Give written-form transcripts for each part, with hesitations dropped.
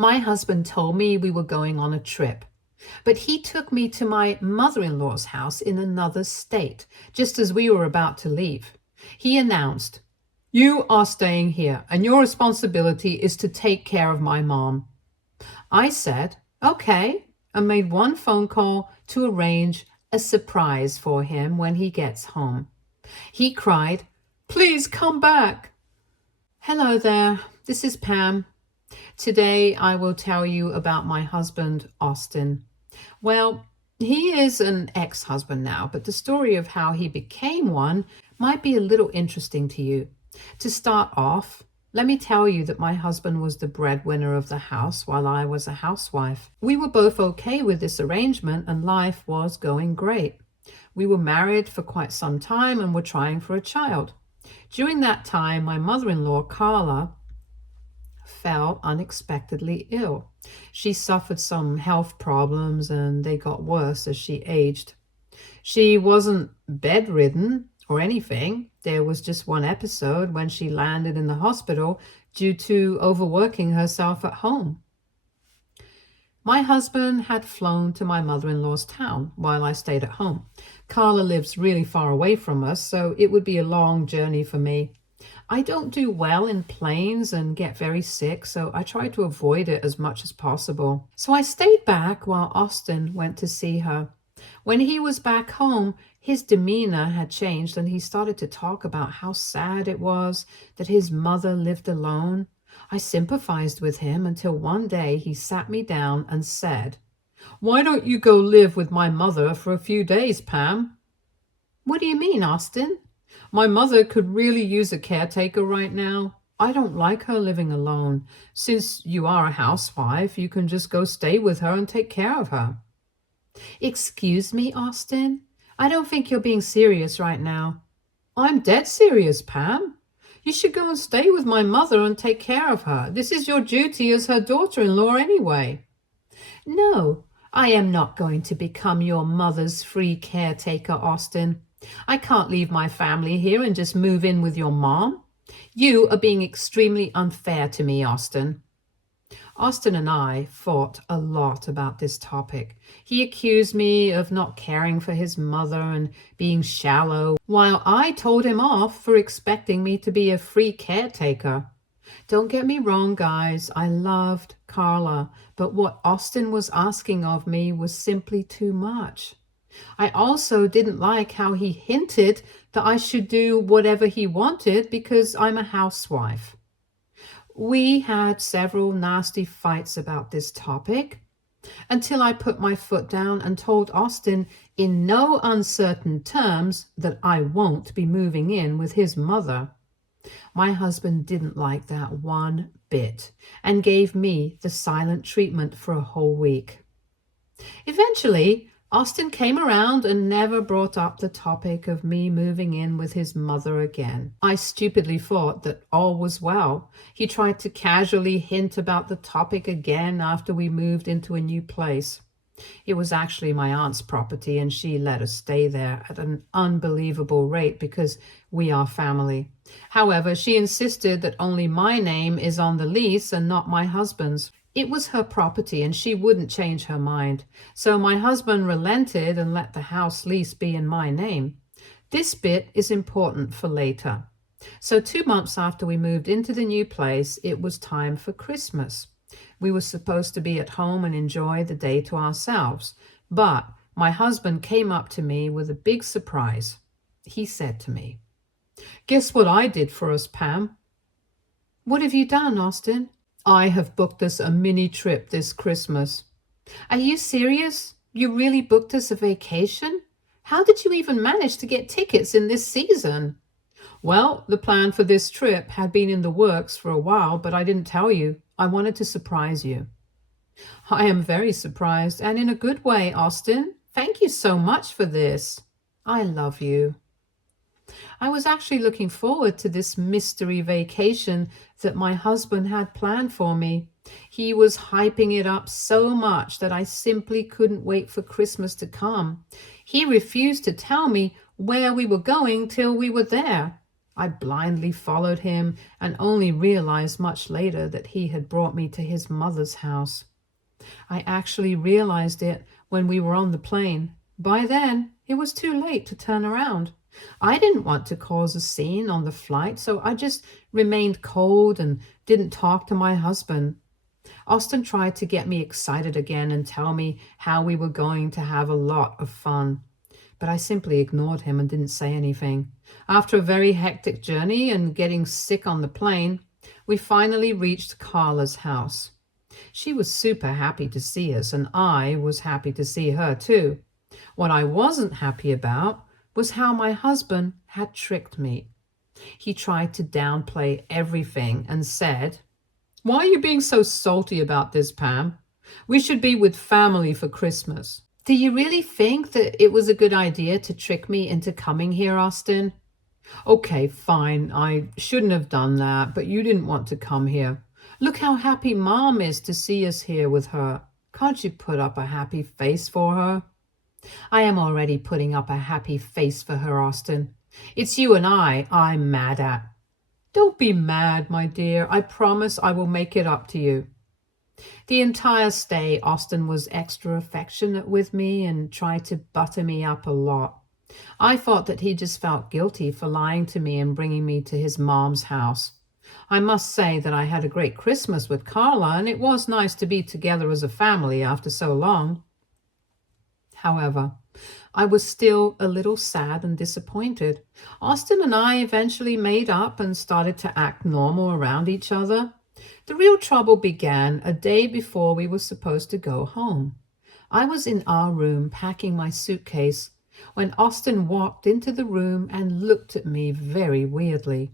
My husband told me we were going on a trip, but he took me to my mother-in-law's house in another state, just as we were about to leave. He announced, "You are staying here, and your responsibility is to take care of my mom." I said, "Okay," and made one phone call to arrange a surprise for him when he gets home. He cried, "Please come back." Hello there, this is Pam. Today I will tell you about my husband, Austin. Well, he is an ex-husband now, but the story of how he became one might be a little interesting to you. To start off, let me tell you that my husband was the breadwinner of the house while I was a housewife. We were both okay with this arrangement and life was going great. We were married for quite some time and were trying for a child. During that time, my mother-in-law, Carla, fell unexpectedly ill. She suffered some health problems and they got worse as she aged. She wasn't bedridden or anything. There was just one episode when she landed in the hospital due to overworking herself at home. My husband had flown to my mother-in-law's town while I stayed at home. Carla lives really far away from us, so it would be a long journey for me. I don't do well in planes and get very sick, so I try to avoid it as much as possible. So I stayed back while Austin went to see her. When he was back home, his demeanor had changed and he started to talk about how sad it was that his mother lived alone. I sympathized with him until one day he sat me down and said, "Why don't you go live with my mother for a few days, Pam?" "What do you mean, Austin?" "My mother could really use a caretaker right now. I don't like her living alone. Since you are a housewife, you can just go stay with her and take care of her." "Excuse me, Austin? I don't think you're being serious right now." "I'm dead serious, Pam. You should go and stay with my mother and take care of her. This is your duty as her daughter-in-law anyway." "No, I am not going to become your mother's free caretaker, Austin. I can't leave my family here and just move in with your mom. You are being extremely unfair to me, Austin." Austin and I fought a lot about this topic. He accused me of not caring for his mother and being shallow, while I told him off for expecting me to be a free caretaker. Don't get me wrong, guys, I loved Carla, but what Austin was asking of me was simply too much. I also didn't like how he hinted that I should do whatever he wanted because I'm a housewife. We had several nasty fights about this topic until I put my foot down and told Austin in no uncertain terms that I won't be moving in with his mother. My husband didn't like that one bit and gave me the silent treatment for a whole week. Eventually, Austin came around and never brought up the topic of me moving in with his mother again. I stupidly thought that all was well. He tried to casually hint about the topic again after we moved into a new place. It was actually my aunt's property and she let us stay there at an unbelievable rate because we are family. However, she insisted that only my name is on the lease and not my husband's. It was her property and she wouldn't change her mind. So my husband relented and let the house lease be in my name. This bit is important for later. So 2 months after we moved into the new place, it was time for Christmas. We were supposed to be at home and enjoy the day to ourselves. But my husband came up to me with a big surprise. He said to me, "Guess what I did for us, Pam?" "What have you done, Austin?" "I have booked us a mini trip this Christmas." "Are you serious? You really booked us a vacation? How did you even manage to get tickets in this season?" "Well, the plan for this trip had been in the works for a while, but I didn't tell you. I wanted to surprise you." "I am very surprised, and in a good way, Austin. Thank you so much for this. I love you." I was actually looking forward to this mystery vacation that my husband had planned for me. He was hyping it up so much that I simply couldn't wait for Christmas to come. He refused to tell me where we were going till we were there. I blindly followed him and only realized much later that he had brought me to his mother's house. I actually realized it when we were on the plane. By then, it was too late to turn around. I didn't want to cause a scene on the flight, so I just remained cold and didn't talk to my husband. Austin tried to get me excited again and tell me how we were going to have a lot of fun, but I simply ignored him and didn't say anything. After a very hectic journey and getting sick on the plane, we finally reached Carla's house. She was super happy to see us, and I was happy to see her too. What I wasn't happy about was how my husband had tricked me. He tried to downplay everything and said, "Why are you being so salty about this, Pam? We should be with family for Christmas." Do you really think that it was a good idea to trick me into coming here, Austin? Okay, fine, I shouldn't have done that, but you didn't want to come here. Look how happy Mom is to see us here with her. Can't you put up a happy face for her? I am already putting up a happy face for her, Austin. It's you and I'm mad at. Don't be mad, my dear. I promise I will make it up to you. The entire stay, Austin was extra affectionate with me and tried to butter me up a lot. I thought that he just felt guilty for lying to me and bringing me to his mom's house. I must say that I had a great Christmas with Carla, and it was nice to be together as a family after so long. However, I was still a little sad and disappointed. Austin and I eventually made up and started to act normal around each other. The real trouble began a day before we were supposed to go home. I was in our room packing my suitcase when Austin walked into the room and looked at me very weirdly.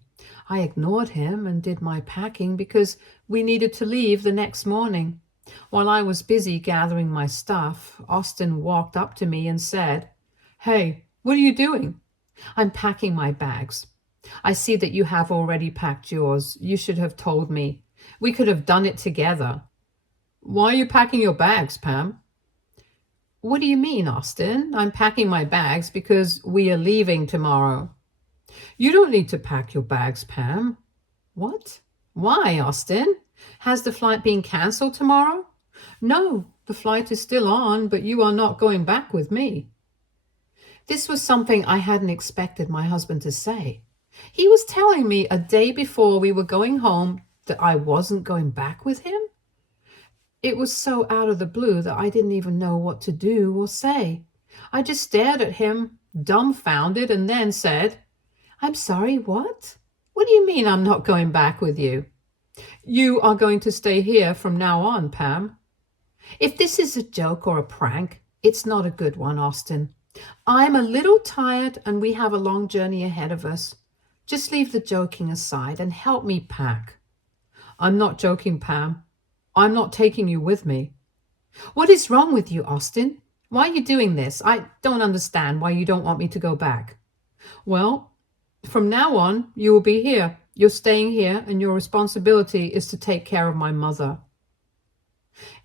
I ignored him and did my packing because we needed to leave the next morning. While I was busy gathering my stuff, Austin walked up to me and said, "Hey, what are you doing?" "I'm packing my bags." "I see that you have already packed yours. You should have told me. We could have done it together." "Why are you packing your bags, Pam?" "What do you mean, Austin? I'm packing my bags because we are leaving tomorrow." "You don't need to pack your bags, Pam." "What? Why, Austin? Has the flight been cancelled tomorrow?" "No, the flight is still on, but you are not going back with me." This was something I hadn't expected my husband to say. He was telling me a day before we were going home that I wasn't going back with him? It was so out of the blue that I didn't even know what to do or say. I just stared at him, dumbfounded, and then said, "I'm sorry, what? What do you mean I'm not going back with you?" "You are going to stay here from now on, Pam." If this is a joke or a prank, it's not a good one, Austin. I'm a little tired and we have a long journey ahead of us. Just leave the joking aside and help me pack. "I'm not joking, Pam. I'm not taking you with me." "What is wrong with you, Austin? Why are you doing this? I don't understand why you don't want me to go back." "Well, from now on, you will be here. You're staying here, and your responsibility is to take care of my mother."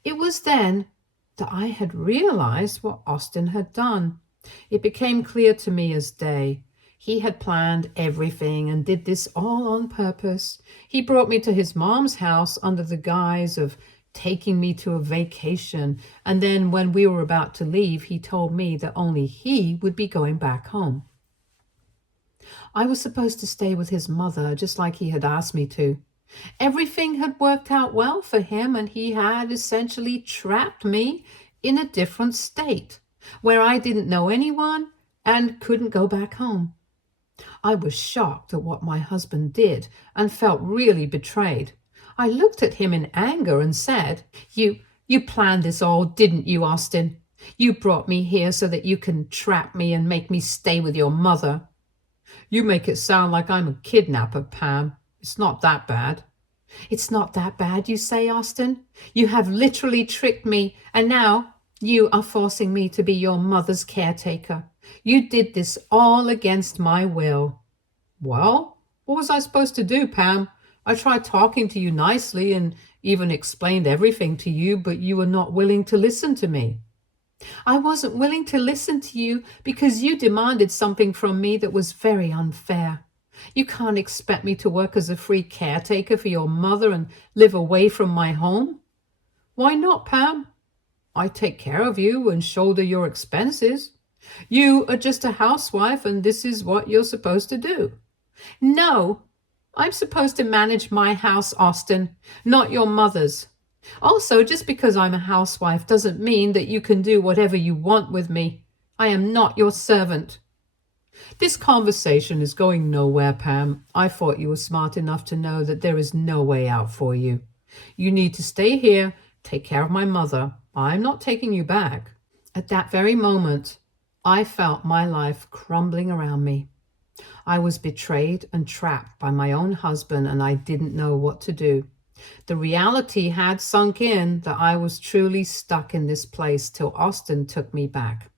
It was then that I had realized what Austin had done. It became clear to me as day. He had planned everything and did this all on purpose. He brought me to his mom's house under the guise of taking me to a vacation, and then when we were about to leave, he told me that only he would be going back home. I was supposed to stay with his mother, just like he had asked me to. Everything had worked out well for him, and he had essentially trapped me in a different state, where I didn't know anyone and couldn't go back home. I was shocked at what my husband did and felt really betrayed. I looked at him in anger and said, You planned this all, didn't you, Austin? You brought me here so that you can trap me and make me stay with your mother." "You make it sound like I'm a kidnapper, Pam. It's not that bad." "It's not that bad, you say, Austin? You have literally tricked me, and now you are forcing me to be your mother's caretaker. You did this all against my will." "Well, what was I supposed to do, Pam? I tried talking to you nicely and even explained everything to you, but you were not willing to listen to me." "I wasn't willing to listen to you because you demanded something from me that was very unfair. You can't expect me to work as a free caretaker for your mother and live away from my home. Why not, Pam? I take care of you and shoulder your expenses. You are just a housewife and this is what you're supposed to do. No, I'm supposed to manage my house, Austin, not your mother's. Also, just because I'm a housewife doesn't mean that you can do whatever you want with me. I am not your servant. This conversation is going nowhere, Pam. I thought you were smart enough to know that there is no way out for you. You need to stay here, take care of my mother. I'm not taking you back. At that very moment, I felt my life crumbling around me. I was betrayed and trapped by my own husband, and I didn't know what to do. The reality had sunk in that I was truly stuck in this place till Austin took me back.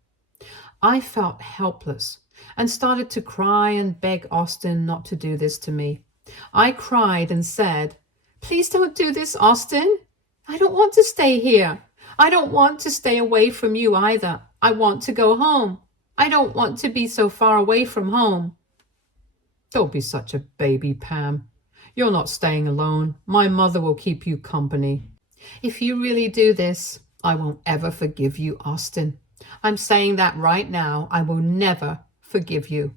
I felt helpless and started to cry and beg Austin not to do this to me. I cried and said, "Please don't do this, Austin. I don't want to stay here. I don't want to stay away from you either. I want to go home. I don't want to be so far away from home." Don't be such a baby, Pam. You're not staying alone. My mother will keep you company. If you really do this, I won't ever forgive you, Austin. I'm saying that right now. I will never forgive you.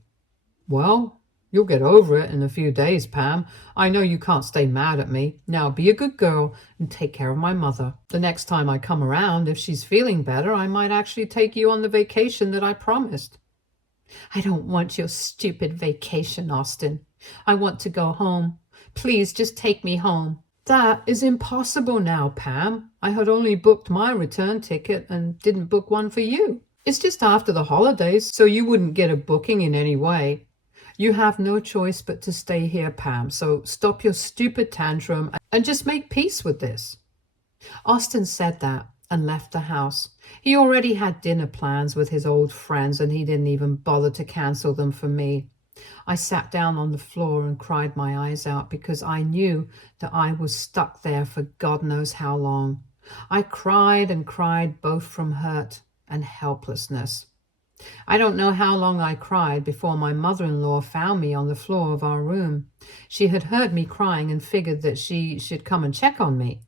Well, you'll get over it in a few days, Pam. I know you can't stay mad at me. Now be a good girl and take care of my mother. The next time I come around, if she's feeling better, I might actually take you on the vacation that I promised. I don't want your stupid vacation, Austin. I want to go home. Please just take me home. That is impossible now, Pam. I had only booked my return ticket and didn't book one for you. It's just after the holidays, so you wouldn't get a booking in any way. You have no choice but to stay here, Pam, so stop your stupid tantrum and just make peace with this. Austin said that and left the house. He already had dinner plans with his old friends and he didn't even bother to cancel them for me. I sat down on the floor and cried my eyes out because I knew that I was stuck there for God knows how long. I cried and cried both from hurt and helplessness. I don't know how long I cried before my mother-in-law found me on the floor of our room. She had heard me crying and figured that she should come and check on me.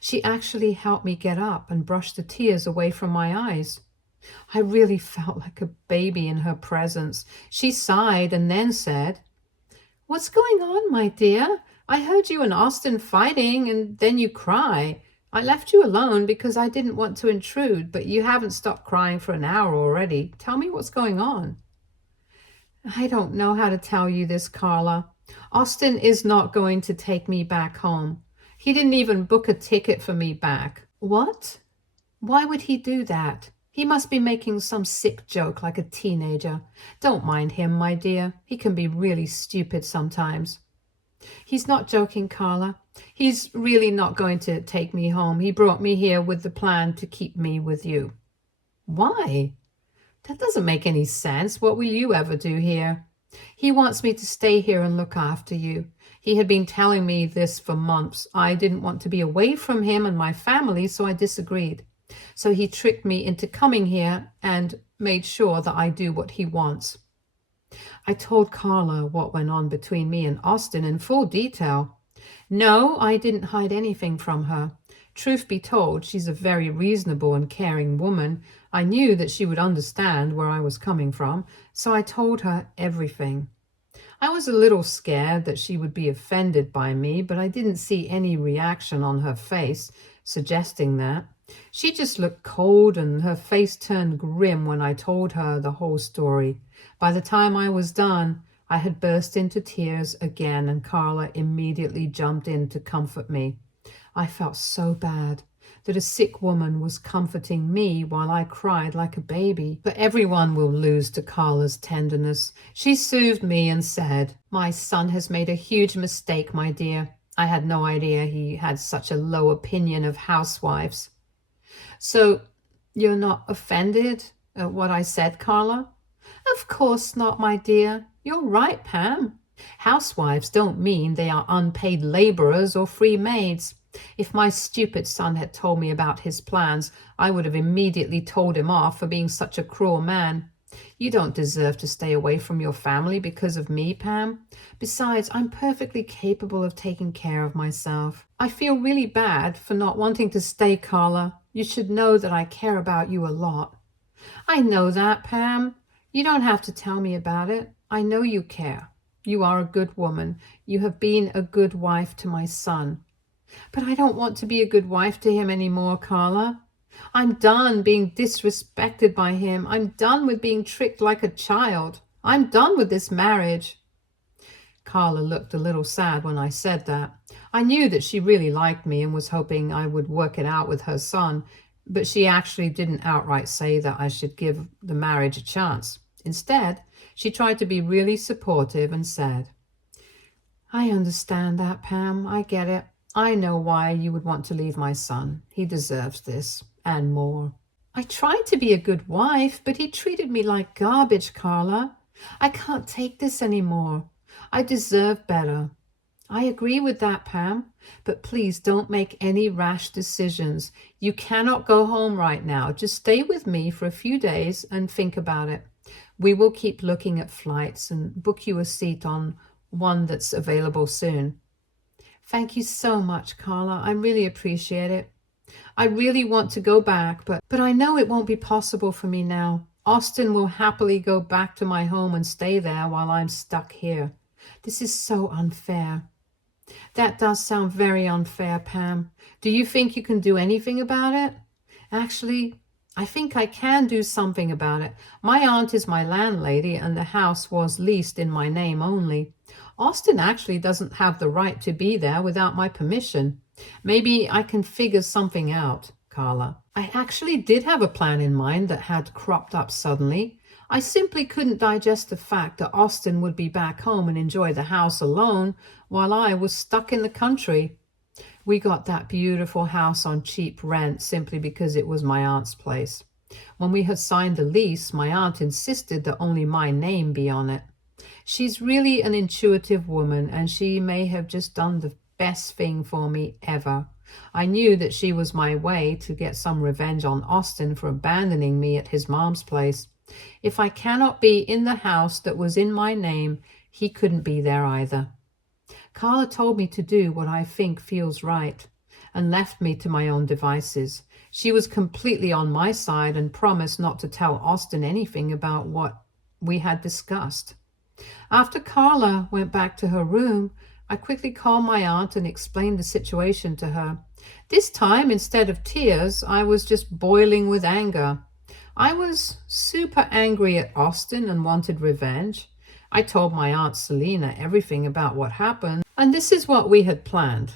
She actually helped me get up and brush the tears away from my eyes. I really felt like a baby in her presence. She sighed and then said, "What's going on, my dear? I heard you and Austin fighting and then you cry. I left you alone because I didn't want to intrude, but you haven't stopped crying for an hour already. Tell me what's going on." I don't know how to tell you this, Carla. Austin is not going to take me back home. He didn't even book a ticket for me back. What? Why would he do that? He must be making some sick joke like a teenager. Don't mind him, my dear. He can be really stupid sometimes. He's not joking, Carla. He's really not going to take me home. He brought me here with the plan to keep me with you. Why? That doesn't make any sense. What will you ever do here? He wants me to stay here and look after you. He had been telling me this for months. I didn't want to be away from him and my family, so I disagreed. So he tricked me into coming here and made sure that I do what he wants. I told Carla what went on between me and Austin in full detail. No, I didn't hide anything from her. Truth be told, she's a very reasonable and caring woman. I knew that she would understand where I was coming from, so I told her everything. I was a little scared that she would be offended by me, but I didn't see any reaction on her face suggesting that. She just looked cold and her face turned grim when I told her the whole story. By the time I was done, I had burst into tears again and Carla immediately jumped in to comfort me. I felt so bad that a sick woman was comforting me while I cried like a baby. But everyone will lose to Carla's tenderness. She soothed me and said, "My son has made a huge mistake, my dear. I had no idea he had such a low opinion of housewives." So you're not offended at what I said, Carla? Of course not, my dear. You're right, Pam. Housewives don't mean they are unpaid laborers or free maids. If my stupid son had told me about his plans, I would have immediately told him off for being such a cruel man. You don't deserve to stay away from your family because of me, Pam. Besides, I'm perfectly capable of taking care of myself. I feel really bad for not wanting to stay, Carla. You should know that I care about you a lot. I know that, Pam. You don't have to tell me about it. I know you care. You are a good woman. You have been a good wife to my son. But I don't want to be a good wife to him anymore, Carla. I'm done being disrespected by him. I'm done with being tricked like a child. I'm done with this marriage. Carla looked a little sad when I said that. I knew that she really liked me and was hoping I would work it out with her son, but she actually didn't outright say that I should give the marriage a chance. Instead, she tried to be really supportive and said, I understand that, Pam. I get it. I know why you would want to leave my son. He deserves this and more. I tried to be a good wife, but he treated me like garbage, Carla. I can't take this anymore. I deserve better. I agree with that, Pam, but please don't make any rash decisions. You cannot go home right now. Just stay with me for a few days and think about it. We will keep looking at flights and book you a seat on one that's available soon. Thank you so much, Carla. I really appreciate it. I really want to go back, but I know it won't be possible for me now. Austin will happily go back to my home and stay there while I'm stuck here. This is so unfair. That does sound very unfair, Pam. Do you think you can do anything about it? Actually, I think I can do something about it. My aunt is my landlady and the house was leased in my name only. Austin actually doesn't have the right to be there without my permission. Maybe I can figure something out, Carla. I actually did have a plan in mind that had cropped up suddenly. I simply couldn't digest the fact that Austin would be back home and enjoy the house alone while I was stuck in the country. We got that beautiful house on cheap rent simply because it was my aunt's place. When we had signed the lease, my aunt insisted that only my name be on it. She's really an intuitive woman, and she may have just done the best thing for me ever. I knew that she was my way to get some revenge on Austin for abandoning me at his mom's place. If I cannot be in the house that was in my name, he couldn't be there either. Carla told me to do what I think feels right and left me to my own devices. She was completely on my side and promised not to tell Austin anything about what we had discussed. After Carla went back to her room, I quickly called my aunt and explained the situation to her. This time, instead of tears, I was just boiling with anger. I was super angry at Austin and wanted revenge. I told my Aunt Selina everything about what happened, and this is what we had planned.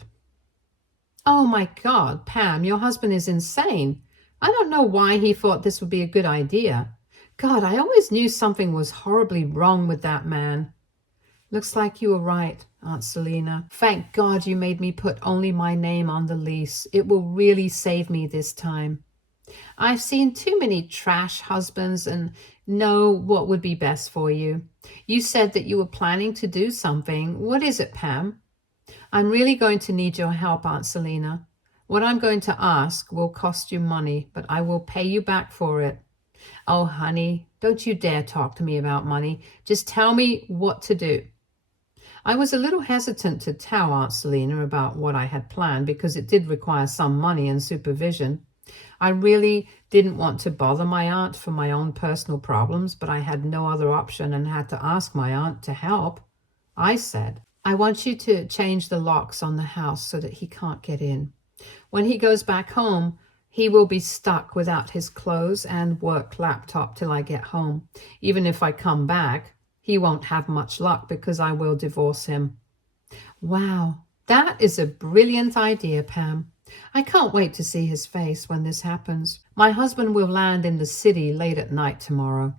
Oh my God, Pam, your husband is insane. I don't know why he thought this would be a good idea. God, I always knew something was horribly wrong with that man. Looks like you were right, Aunt Selina. Thank God you made me put only my name on the lease. It will really save me this time. I've seen too many trash husbands and know what would be best for you. You said that you were planning to do something. What is it, Pam? I'm really going to need your help, Aunt Selina. What I'm going to ask will cost you money, but I will pay you back for it. Oh, honey, don't you dare talk to me about money. Just tell me what to do. I was a little hesitant to tell Aunt Selina about what I had planned because it did require some money and supervision. I really didn't want to bother my aunt for my own personal problems, but I had no other option and had to ask my aunt to help. I said, I want you to change the locks on the house so that he can't get in. When he goes back home, he will be stuck without his clothes and work laptop till I get home. Even if I come back, he won't have much luck because I will divorce him. Wow, that is a brilliant idea, Pam. I can't wait to see his face when this happens. My husband will land in the city late at night tomorrow.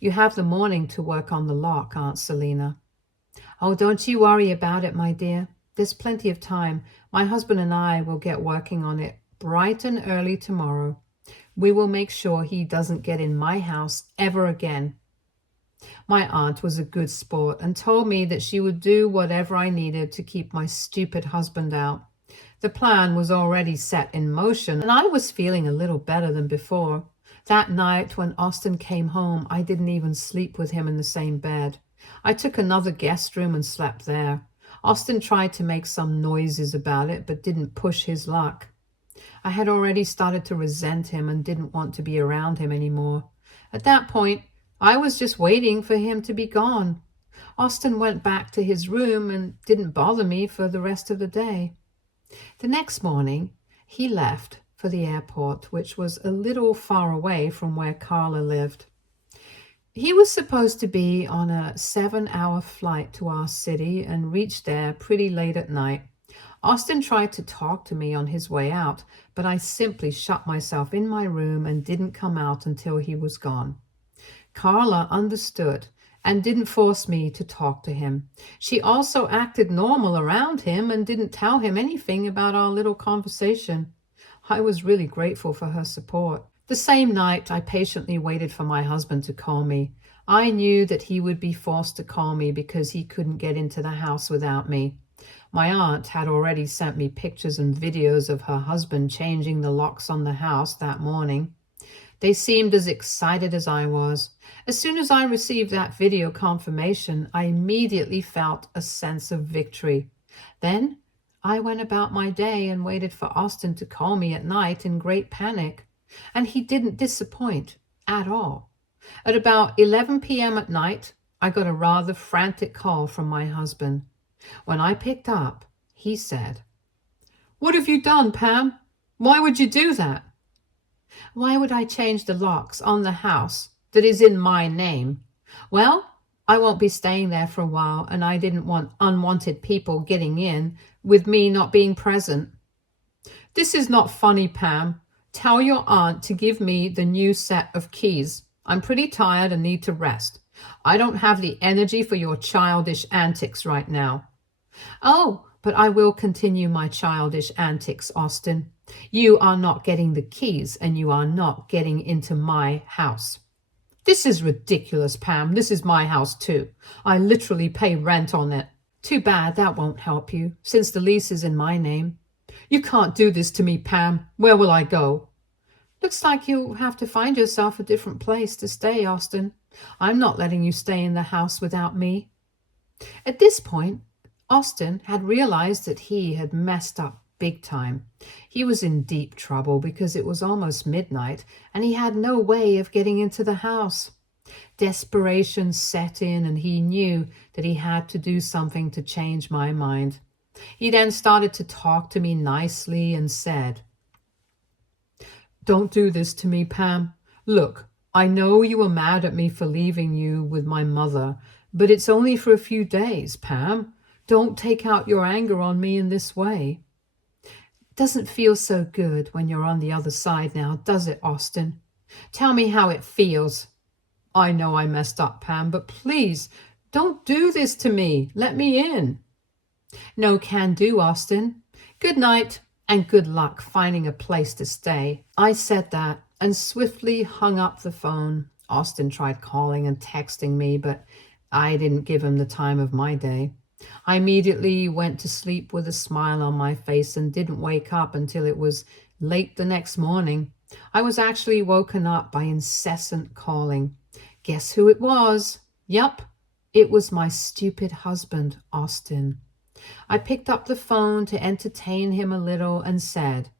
You have the morning to work on the lock, Aunt Selina. Oh, don't you worry about it, my dear. There's plenty of time. My husband and I will get working on it bright and early tomorrow. We will make sure he doesn't get in my house ever again. My aunt was a good sport and told me that she would do whatever I needed to keep my stupid husband out. The plan was already set in motion, and I was feeling a little better than before. That night when Austin came home, I didn't even sleep with him in the same bed. I took another guest room and slept there. Austin tried to make some noises about it, but didn't push his luck. I had already started to resent him and didn't want to be around him anymore. At that point, I was just waiting for him to be gone. Austin went back to his room and didn't bother me for the rest of the day. The next morning, he left for the airport, which was a little far away from where Carla lived. He was supposed to be on a 7-hour flight to our city and reached there pretty late at night. Austin tried to talk to me on his way out, but I simply shut myself in my room and didn't come out until he was gone. Carla understood and didn't force me to talk to him. She also acted normal around him and didn't tell him anything about our little conversation. I was really grateful for her support. The same night, I patiently waited for my husband to call me. I knew that he would be forced to call me because he couldn't get into the house without me. My aunt had already sent me pictures and videos of her husband changing the locks on the house that morning. They seemed as excited as I was. As soon as I received that video confirmation, I immediately felt a sense of victory. Then I went about my day and waited for Austin to call me at night in great panic. And he didn't disappoint at all. At about 11 p.m. at night, I got a rather frantic call from my husband. When I picked up, he said, "What have you done, Pam? Why would you do that?" Why would I change the locks on the house that is in my name? Well, I won't be staying there for a while, and I didn't want unwanted people getting in with me not being present. "This is not funny, Pam. Tell your aunt to give me the new set of keys. I'm pretty tired and need to rest. I don't have the energy for your childish antics right now." "Oh, but I will continue my childish antics, Austin. You are not getting the keys and you are not getting into my house." "This is ridiculous, Pam. This is my house too. I literally pay rent on it." "Too bad that won't help you, since the lease is in my name." "You can't do this to me, Pam. Where will I go?" "Looks like you'll have to find yourself a different place to stay, Austin. I'm not letting you stay in the house without me." At this point, Austin had realized that he had messed up big time. He was in deep trouble because it was almost midnight and he had no way of getting into the house. Desperation set in and he knew that he had to do something to change my mind. He then started to talk to me nicely and said, "Don't do this to me, Pam. Look, I know you were mad at me for leaving you with my mother, but it's only for a few days, Pam. Don't take out your anger on me in this way." Doesn't feel so good when you're on the other side now, does it, Austin? Tell me how it feels. "I know I messed up, Pam, but please, don't do this to me. Let me in." "No can do, Austin. Good night and good luck finding a place to stay." I said that and swiftly hung up the phone. Austin tried calling and texting me, but I didn't give him the time of my day. I immediately went to sleep with a smile on my face and didn't wake up until it was late the next morning. I was actually woken up by incessant calling. Guess who it was? Yup, it was my stupid husband, Austin. I picked up the phone to entertain him a little and said,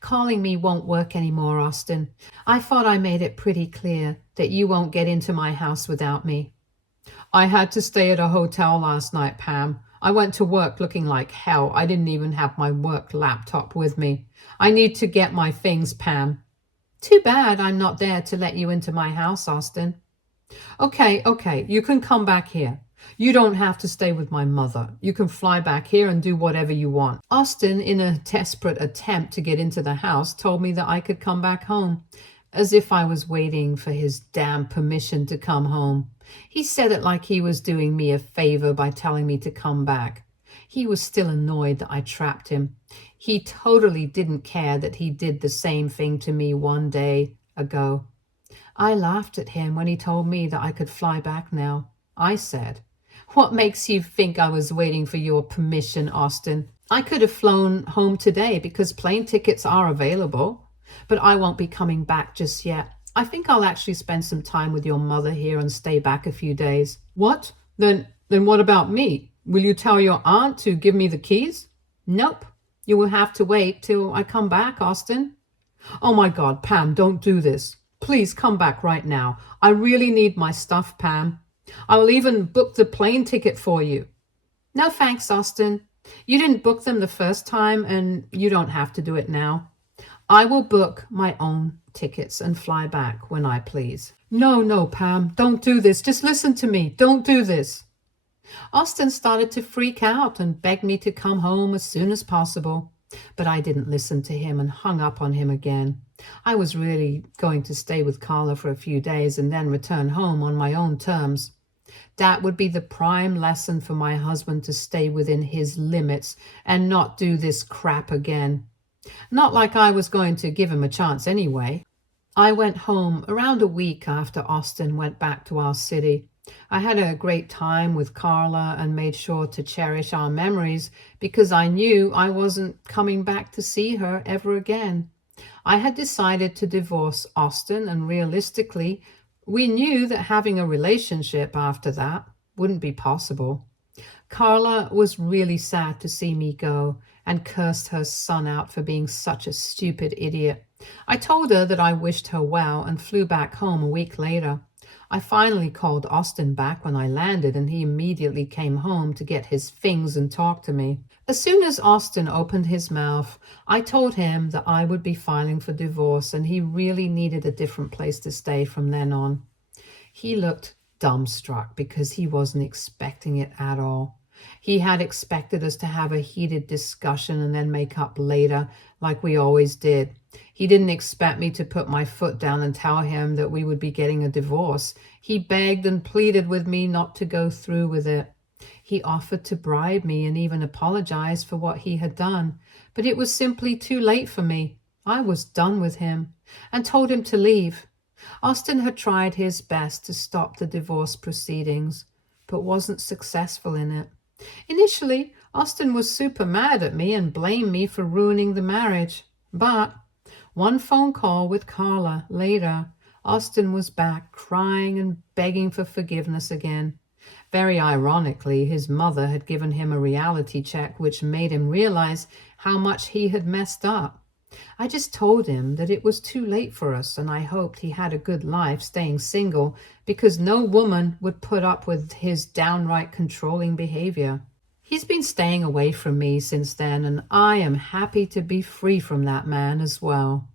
"Calling me won't work anymore, Austin. I thought I made it pretty clear that you won't get into my house without me." "I had to stay at a hotel last night, Pam. I went to work looking like hell. I didn't even have my work laptop with me. I need to get my things, Pam." "Too bad I'm not there to let you into my house, Austin." Okay, you can come back here. You don't have to stay with my mother. You can fly back here and do whatever you want." Austin, in a desperate attempt to get into the house, told me that I could come back home, as if I was waiting for his damn permission to come home. He said it like he was doing me a favor by telling me to come back. He was still annoyed that I trapped him. He totally didn't care that he did the same thing to me one day ago. I laughed at him when he told me that I could fly back now. I said, "What makes you think I was waiting for your permission, Austin? I could have flown home today because plane tickets are available, but I won't be coming back just yet. I think I'll actually spend some time with your mother here and stay back a few days. What? Then what about me? Will you tell your aunt to give me the keys? Nope. You will have to wait till I come back, Austin. Oh my God, Pam, don't do this. Please come back right now. I really need my stuff, Pam. I will even book the plane ticket for you. No thanks, Austin. You didn't book them the first time, and you don't have to do it now. I will book my own tickets and fly back when I please. No, no, Pam, don't do this. Just listen to me. Don't do this. Austin started to freak out and begged me to come home as soon as possible. But I didn't listen to him and hung up on him again. I was really going to stay with Carla for a few days and then return home on my own terms. That would be the prime lesson for my husband, to stay within his limits and not do this crap again. Not like I was going to give him a chance anyway. I went home around a week after Austin went back to our city. I had a great time with Carla and made sure to cherish our memories because I knew I wasn't coming back to see her ever again. I had decided to divorce Austin, and realistically, we knew that having a relationship after that wouldn't be possible. Carla was really sad to see me go and cursed her son out for being such a stupid idiot. I told her that I wished her well and flew back home a week later. I finally called Austin back when I landed, and he immediately came home to get his things and talk to me. As soon as Austin opened his mouth, I told him that I would be filing for divorce and he really needed a different place to stay from then on. He looked dumbstruck because he wasn't expecting it at all. He had expected us to have a heated discussion and then make up later, like we always did. He didn't expect me to put my foot down and tell him that we would be getting a divorce. He begged and pleaded with me not to go through with it. He offered to bribe me and even apologize for what he had done, but it was simply too late for me. I was done with him and told him to leave. Austin had tried his best to stop the divorce proceedings, but wasn't successful in it. Initially, Austin was super mad at me and blamed me for ruining the marriage. But one phone call with Carla later, Austin was back crying and begging for forgiveness again. Very ironically, his mother had given him a reality check which made him realize how much he had messed up. I just told him that it was too late for us, and I hoped he had a good life staying single because no woman would put up with his downright controlling behavior. He's been staying away from me since then, and I am happy to be free from that man as well.